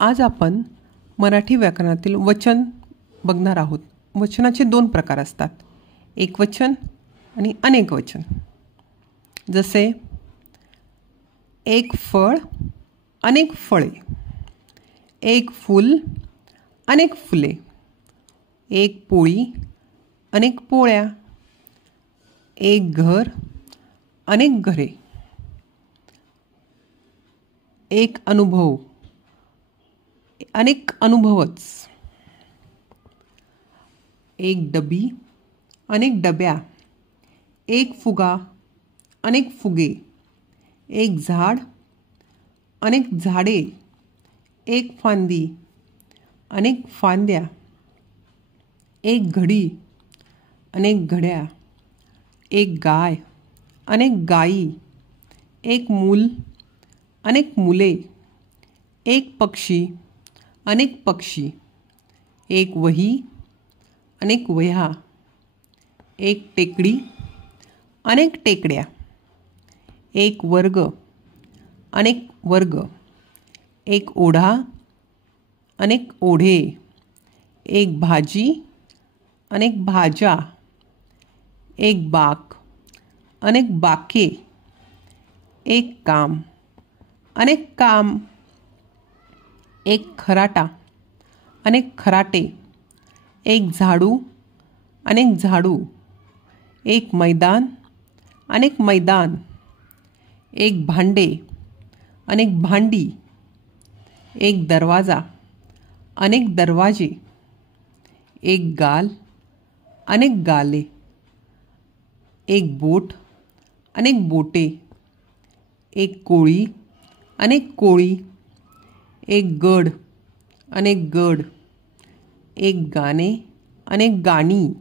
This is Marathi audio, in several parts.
आज आपण मराठी व्याकरणातील वचन बघणार आहोत. वचनाचे दोन प्रकार असतात, एकवचन आणि अनेक वचन. जसे एक फळ अनेक फळे, एक फूल अनेक फुले, एक पोळी अनेक पोळ्या, एक घर अनेक घरे, एक अनुभव अनेक अनुभवच, एक डबी अनेक डब्या, एक फुगा अनेक फुगे, एक झाड अनेक झाडे, एक फांदी अनेक फांद्या, एक घडी अनेक घड्या, एक गाय अनेक गायी, एक मूल अनेक मुले, एक पक्षी अनेक पक्षी, एक वही अनेक वह्या, एक टेकडी अनेक टेकड्या, एक वर्ग अनेक वर्ग, एक ओढा अनेक ओढे, एक भाजी अनेक भाज्या, एक बाक अनेक बाके, एक काम अनेक काम, एक खराटा अनेक खराटे, एक झाडू अनेक झाडू, एक मैदान अनेक मैदान, एक भांडे अनेक भांडी, एक दरवाजा अनेक दरवाजे, एक गाल अनेक गाले, एक बोट अनेक बोटे, एक कोळी अनेक कोळी, एक गड अनेक गड, एक गाणे अनेक गाणी,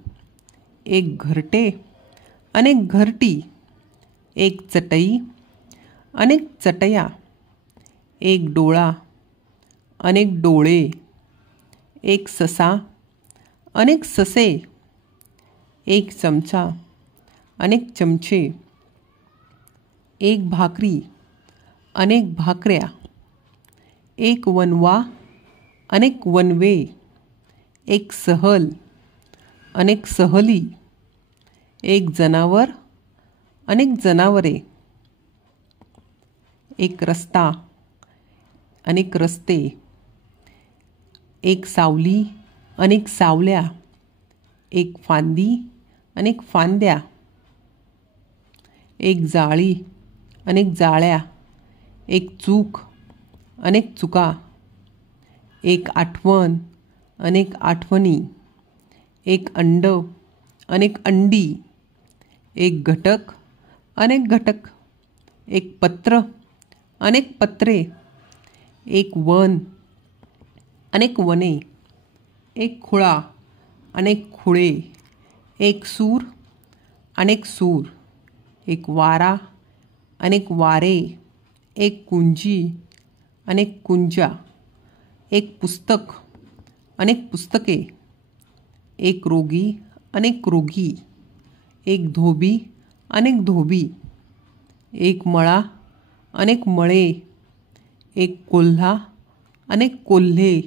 एक घरटे अनेक घरटी, एक चटई अनेक चटया, एक डोळा अनेक डोळे, एक ससा अनेक ससे, एक चमचा अनेक चमचे, एक भाकरी अनेक भाकऱ्या, एक वनवा अनेक वनवे, एक सहल अनेक सहली, एक जनावर अनेक जनावरे, एक रस्ता अनेक रस्ते, एक सावली अनेक सावल्या, एक फांदी अनेक फांद्या, एक जाळी अनेक जाळ्या, एक चूक अनेक चुका, एक आठवण अनेक आठवणी, एक अंड अनेक अंडी, एक घटक अनेक घटक, एक पत्र अनेक पत्रे, एक वन अनेक वने, एक खुळा अनेक खुळे, एक सूर अनेक सूर, एक वारा अनेक वारे, एक कुंजी अनेक कुंजा, एक पुस्तक अनेक पुस्तके, एक रोगी अनेक रोगी, एक धोबी अनेक धोबी, एक मळा अनेक मळे, एक कोल्हा अनेक कोल्हे,